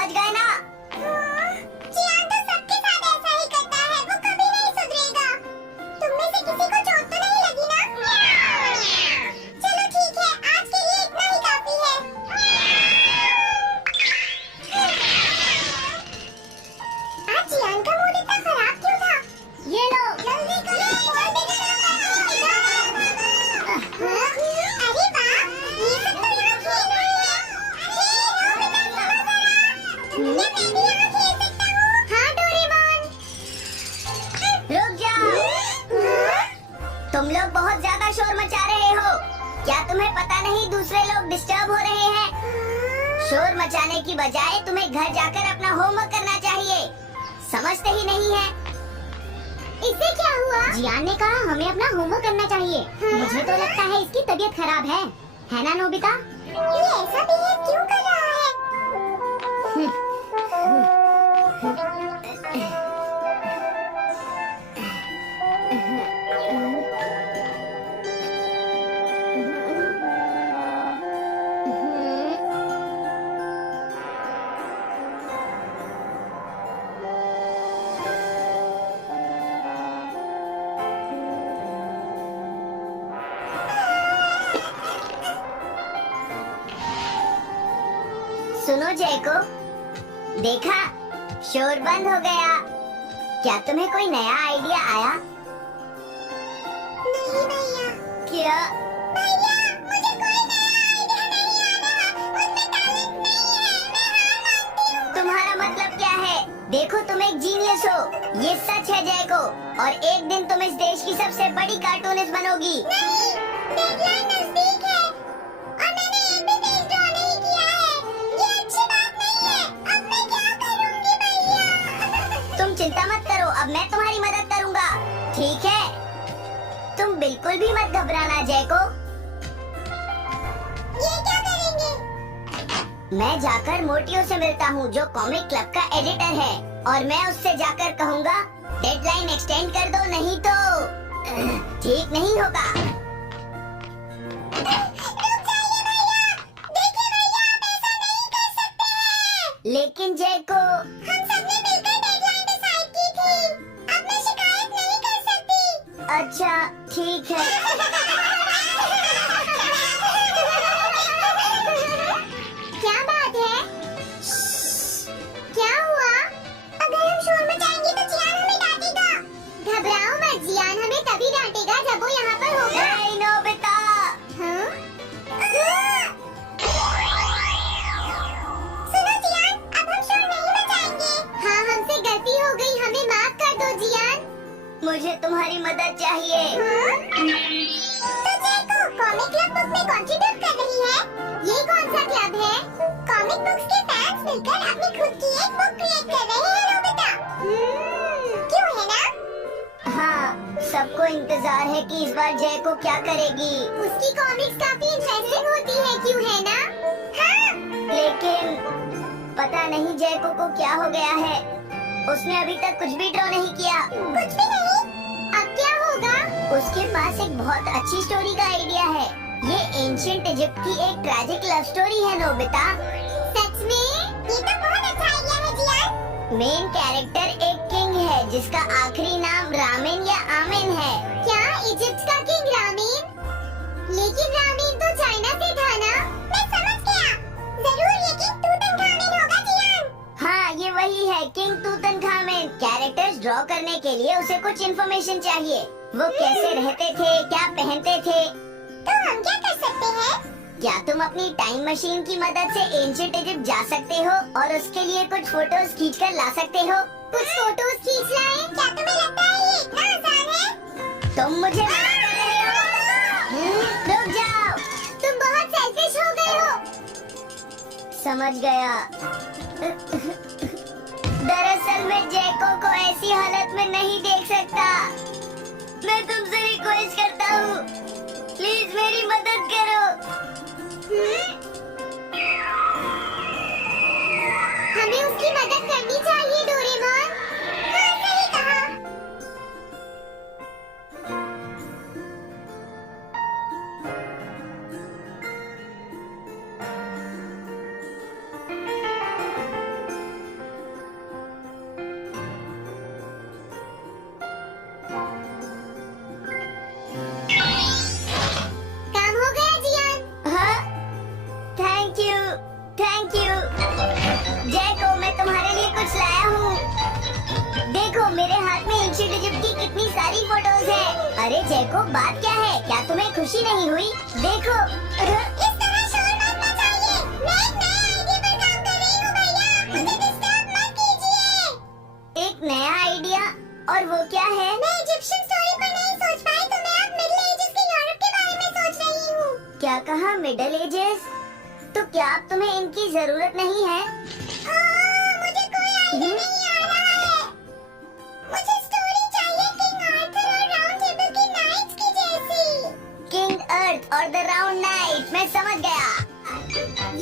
समझ गए ना? जियान तो सबके साथ ऐसा ही करता है, वो कभी नहीं सुधरेगा। तुम में से किसी को चोट तो नहीं लगी ना? चलो ठीक है, आज के लिए इतना ही काफी है। आज जियान का मूड इतना खराब क्यों था? ये लो। जल्दी करो, बॉल बेचना है। अरे वाह, ये सब तो यहाँ खेल रहे हैं। मैं भी यहाँ खेल सकता हूँ। हाँ डोरेमोन। रुक जाओ। तुम लोग बहुत ज्यादा शोर मचा रहे हो। क्या तुम्हें पता नहीं दूसरे लोग डिस्टर्ब हो रहे हैं? शोर मचाने की बजाय तुम्हें घर जाकर अपना होमवर्क करना चाहिए। समझते ही नहीं है। इससे क्या हुआ? जियान ने कहा हमें अपना होमवर्क करना चाहिए। मुझे तो लगता है इसकी तबीयत खराब है ना नोबिता? ये ऐसा बिहेव क्यों कर रहा है? सुनो जैको, देखा शोर बंद हो गया। क्या तुम्हें कोई नया आइडिया आया? नहीं भैया। क्या? भैया, मुझे कोई नया आइडिया नहीं आ रहा। उसमें टैलेंट नहीं है। मैं हार मानती हूँ। तुम्हारा मतलब क्या है? देखो तुम एक जीनियस हो, ये सच है जैको। और एक दिन तुम इस देश की सबसे बड़ी कार्टूनिस्ट बनोगी। नहीं, डेडलाइन नजदीक है और मैंने एक भी पेज ड्रॉ नहीं किया है। ये अच्छी बात नहीं है। अब मैं क्या करूँगी भैया? तुम चिंता मत करो, अब मैं तुम्हारी मदद करूंगा, ठीक है? तुम बिल्कुल भी मत घबराना जैको। ये क्या करेंगे? मैं जाकर मोटियो से मिलता हूँ जो कॉमिक क्लब का एडिटर है, और मैं उससे जाकर कहूँगा डेडलाइन एक्सटेंड कर दो, नहीं तो ठीक नहीं होगा। रुक जाइए भैया। देखिए भैया, आप ऐसा नहीं कर सकते हैं। लेकिन जैको, हम सबने मिलकर डेडलाइन डिसाइड की थी। अब मैं शिकायत नहीं कर सकती। अच्छा ठीक है। क्या बात है? क्या हुआ? अगर हम शोर मचाएंगे तो जियान हमें डांटेगा। घबराओ मत, जियान हमें तभी डांटेगा जब वो यहाँ पर होगा। नहीं नोबिता। हाँ? सुनो जियान, अब हम शोर नहीं मचाएंगे। हाँ, हमसे गलती हो गई, हमें माफ कर दो जियान। मुझे तुम्हारी मदद चाहिए। हाँ? तो जैको कॉमिक क्लब बुक में कंट्रीब्यूट कर रही है। ये कौन सा क्लब है? कॉमिक बुक्स के फैंस मिलकर अपनी खुद की एक बुक क्रिएट कर रहे हैं नोबिता। क्यों है ना? हाँ, सबको इंतजार है कि इस बार जैको क्या करेगी। उसकी कॉमिक्स काफी इंटरेस्टिंग होती है, क्यों है ना? हाँ। लेकिन पता नहीं जैको को क्या हो गया है। उसने अभी तक कुछ भी ड्रॉ नहीं किया। कुछ भी नहीं? अब क्या होगा? उसके पास एक बहुत अच्छी स्टोरी का आइडिया है। ये एंशिएंट इजिप्ट की एक ट्रैजिक लव स्टोरी है नोबिता। सच में? ये तो बहुत अच्छा आइडिया है जियान। मेन कैरेक्टर एक किंग है जिसका आखिरी नाम रामेन या आमेन है। क्या इजिप्ट का किंग रामीन? लेकिन रामीन तो चाइना से था ना? मैं समझ गया। जरूर ये किंग तूतनखामेन होगा जियान। हाँ, ये वही है, किंग तूतनखामेन। कैरेक्टर्स ड्रॉ करने के लिए उसे कुछ इन्फॉर्मेशन चाहिए। वो कैसे रहते थे, क्या पहनते थे। तो हम क्या कर सकते हैं? क्या तुम अपनी टाइम मशीन की मदद से एंशिएंट इजिप्ट जा सकते हो और उसके लिए कुछ फोटोज खींचकर ला सकते हो? कुछ फोटोज खींच लाएं? क्या तुम्हें लगता है ये इतना आसान है? तुम मुझे मना कर रहे हो? रुक जाओ। तुम बहुत सेल्फिश हो गए हो। समझ गया। दरअसल मैं जैको को ऐसी हालत में नहीं देख सकता। मैं तुमसे रिक्वेस्ट करता हूँ, प्लीज मेरी मदद करो। हमें उसकी मदद करनी चाहिए डोरेमोन। हाँ, सही कहा। सारी फोटोज है। अरे जैको, बात क्या है? क्या तुम्हें खुशी नहीं हुई? देखो। इस तरह शोर मत मचाइए। मैं एक नए आइडिया पर काम कर रही हूँ भैया। मुझे डिस्टर्ब मत कीजिए। एक नया आइडिया? और वो क्या है? मैं इजिप्शियन स्टोरी पर नहीं सोच पाई तो मैं अब मिडिल एजेस के यूरोप के बारे में सोच रही हूँ। क्या कहा? Middle ages? तो क्या अब तुम्हें इनकी जरूरत नहीं है? मुझे कोई आइडिया नहीं आ रहा है। मुझे स्टोरी चाहिए किंग आर्थर और राउंड टेबल की नाइट्स की जैसी। किंग अर्थ और द राउंड नाइट, मैं समझ गया।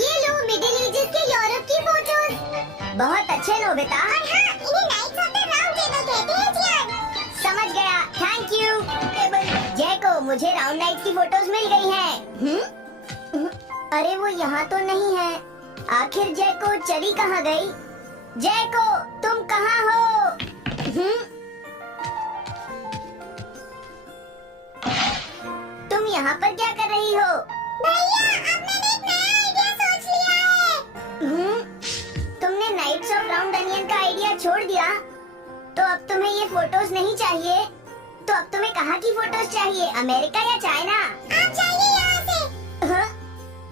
ये लो मिडिल एजेस के यूरोप की फोटोज। बहुत अच्छे नोबिता। और हाँ, इन्हें knights of the round table कहते हैं जियान। समझ गया, थैंक यू। जैको, मुझे राउंड नाइट की फोटोज मिल गई हैं। अरे वो यहाँ तो नहीं है। आखिर जैको चली कहाँ गई? जैको, तुम कहाँ हो? तुम यहाँ पर क्या कर रही हो? भैया, अब मैंने एक नया आइडिया सोच लिया है। तुमने नाइट्स ऑफ राउंड अनियन का आइडिया छोड़ दिया? तो अब तुम्हें ये फोटोज नहीं चाहिए? तो अब तुम्हें कहाँ की फोटोज चाहिए? अमेरिका या चाइना? आप जाइए यहाँ से। हाँ?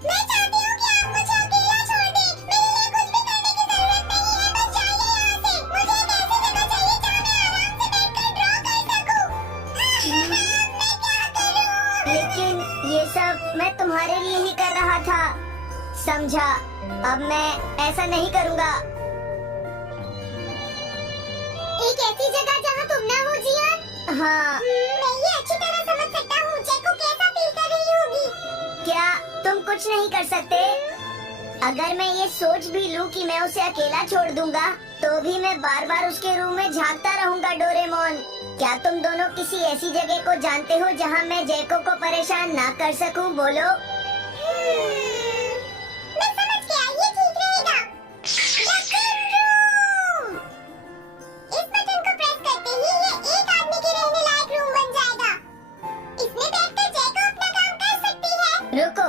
मैं चाहती हूँ कि आप मुझे अकेला छोड़ दें। मेरे लिए कुछ भी करने की जरूरत नहीं है। बस जाइए यहाँ से। मुझे एक ऐसी जगह चाहिए जहाँ मैं आराम से बैठकर ड्रॉ कर सकूँ। मैं क्या करूँ? लेकिन ये सब मैं तुम्हारे लिए ही कर रहा था, समझा? अब मैं ऐसा नहीं करूँगा। एक ऐसी जगह जहाँ तुम ना हो जियान। हाँ। मैं ये अच्छी तरह समझ सकता हूँ। जैको कैसा फील कर रही होगी। क्या तुम कुछ नहीं कर सकते? अगर मैं ये सोच भी लूं कि मैं उसे अकेला छोड़ दूंगा, तो भी मैं बार बार उसके रूम में झांकता रहूंगा। डोरेमोन, क्या तुम दोनों किसी ऐसी जगह को जानते हो जहाँ मैं जैको को परेशान ना कर सकूं? बोलो। मैं समझ गया, ये ठीक रहेगा। इस बटन को प्रेस करते ही ये एक आदमी के रहने लायक रूम बन जाएगा। इसमें बैठकर जैको अपना काम कर सकती है। रुको,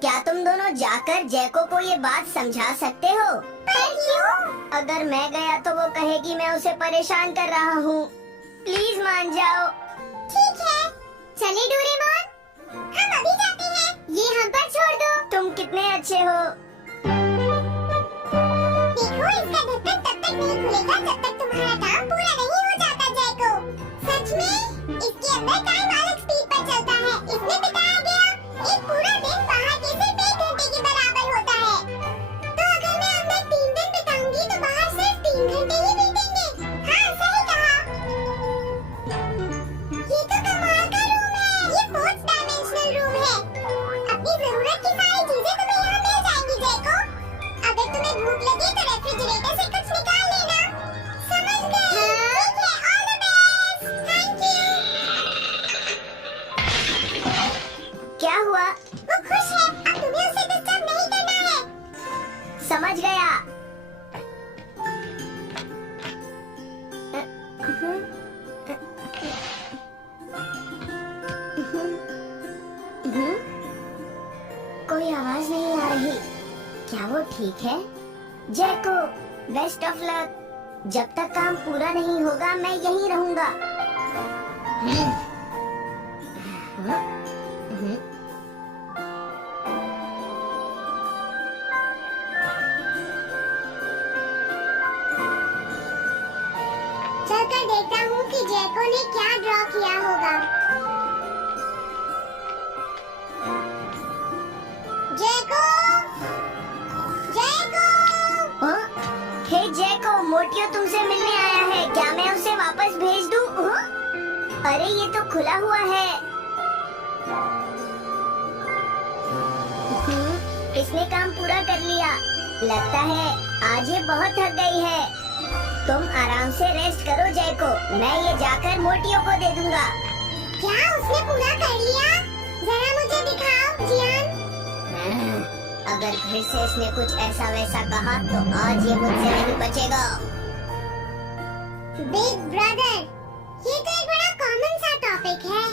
क्या तुम दोनों जाकर जैको को ये बात समझा सकते हो? पर क्यों? अगर मैं गया तो वो कहेगी मैं उसे परेशान कर रहा हूँ। प्लीज मान जाओ। ठीक है, चले डोरेमोन, हम अभी जाते हैं। ये हम पर छोड़ दो। तुम कितने अच्छे हो। देखो, इसका ढक्कन तब तक नहीं खुलेगा जब तक तुम्हारा काम पूरा नहीं हो जाता जैको। सच में इसके अंदर टाइम अलग स्पीड पर चलता है। इसमें बिताया गया एक पूरा दिन बाहर के सिर्फ 1 घंटे के बराबर होता है। तो अगर मैं अंदर 3 दिन बिताऊंगी तो बाहर सिर्फ 3 घंटे ही बीतेंगे। हाँ, सही कहा। ये तो कमाल का रूम है। ये 4th डायमेंशनल रूम है। अपनी जरूरत की सारी चीजें तुम्हें यहाँ मिल जाएंगी जैको। अगर तुम्हें भूख लगे तो रेफ्रिजरेटर से कुछ निकाल लेना। समझ गए? ठीक है, all the best. Thank you. क्या हुआ? वो खुश है। अब तुम्हें उसे डिस्टर्ब नहीं करना है। समझ गया। कोई आवाज नहीं आ रही। क्या वो ठीक है? जैको, बेस्ट ऑफ लक। जब तक काम पूरा नहीं होगा मैं यहीं रहूंगा। चलकर देखता हूँ कि जैको ने क्या ड्रॉ किया होगा। जैको, जैको। हाँ? हे जैको, मोटियो तुमसे मिलने आया है। क्या मैं उसे वापस भेज दूं? हाँ? अरे ये तो खुला हुआ है। इसने काम पूरा कर लिया। लगता है आज ये बहुत थक गई है। तुम आराम से रेस्ट करो जैको, मैं ये जाकर मोटियो को दे दूंगा। क्या उसने पूरा कर लिया? जरा मुझे दिखाओ जियान। अगर फिर से इसने कुछ ऐसा वैसा कहा तो आज ये मुझसे नहीं बचेगा। बिग ब्रदर, ये तो एक बड़ा कॉमन सा टॉपिक है।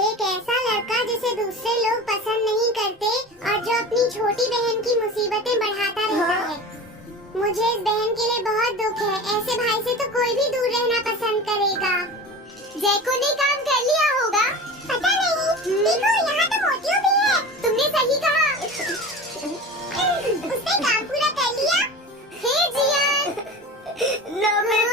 एक ऐसा लड़का जिसे दूसरे लोग पसंद नहीं करते और जो अपनी छोटी बहन की मुसीबतें बढ़ाता रहता है। मुझे इस बहन के लिए बहुत दुख है। ऐसे भाई से तो कोई भी दूर रहना पसंद करेगा। जैको ने काम कर लिया होगा। पता नहीं। देखो यहाँ तो मोतियो भी है। तुमने सही कहा। उसने काम पूरा कर लिया। हे जियान। नोबिता